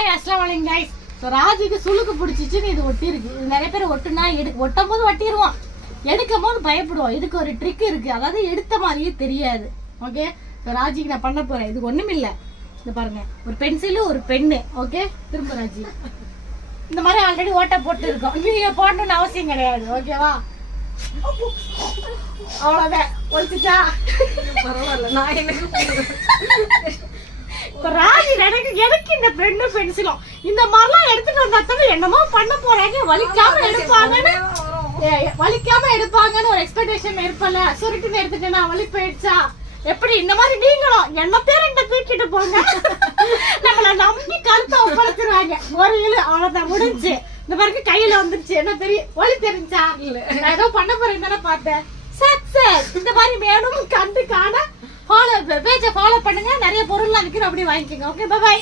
Hi அஸ்ஸலாமு அலைக்கும் guys. So ராஜிக்கு சுளுக்கு பிடிச்சிச்சுன்னு இது ஒட்டி இருக்கு. இது நிறைய பேர் ஒட்டுனா ஒட்டும் போது ஒட்டிடுவோம், எடுக்கும் போது பயப்படுவோம். இதுக்கு ஒரு ட்ரிக் இருக்கு, அதாவது எடுத்த மாதிரியே தெரியாது. ஓகே, சோ ராஜிக்கு நான் பண்ண போறேன். இது ஒண்ணும் இல்ல, இது பாருங்க, ஒரு பென்சிலு ஒரு பென்னு. ஓகே, திரும்ப ராஜி இந்த மாதிரி ஆல்ரெடி ஓட்ட போட்டு இருக்கோம், நீங்க போடணும்னு அவசியம் கிடையாது. ஓகேவா, அவ்வளவுதான். ஒழிச்சுச்சா பரவாயில்ல, நான் எனக்கு ராஜி எனக்கு இந்த பெண்ணு பென்சிலும் இந்த மாதிரிலாம் எடுத்துட்டு வந்தாத்தது என்னமோ பண்ண போறாங்க, வலிக்காம எடுப்பாங்கன்னு ஒரு எக்ஸ்பெக்டேஷன் இருப்பல. சுருட்டுன்னு எடுத்துட்டேன்னா வலி போயிடுச்சா எப்படி? இந்த மாதிரி நீங்களும் என்ன பேர் இந்த தூக்கிட்டு போங்க, நம்மள நம்பி கருத்தை ஒப்படைச்சிருவாங்க. ஒரு இழு அவ்வளவுதான், முடிஞ்சு. இந்த மாதிரி கையில வந்துருச்சு, என்ன தெரியும் வலி தெரிஞ்சா இல்ல, நான் ஏதோ பண்ண போறேன் தானே பார்த்தேன். சக்சஸ். இந்த மாதிரி வேணும் கண்டு காண பேஜை ஃபாலோ பண்ணுங்க, நிறைய பொருள்லாம் விற்கிறோம், அப்படி வாங்கிக்கோங்க. Okay, by.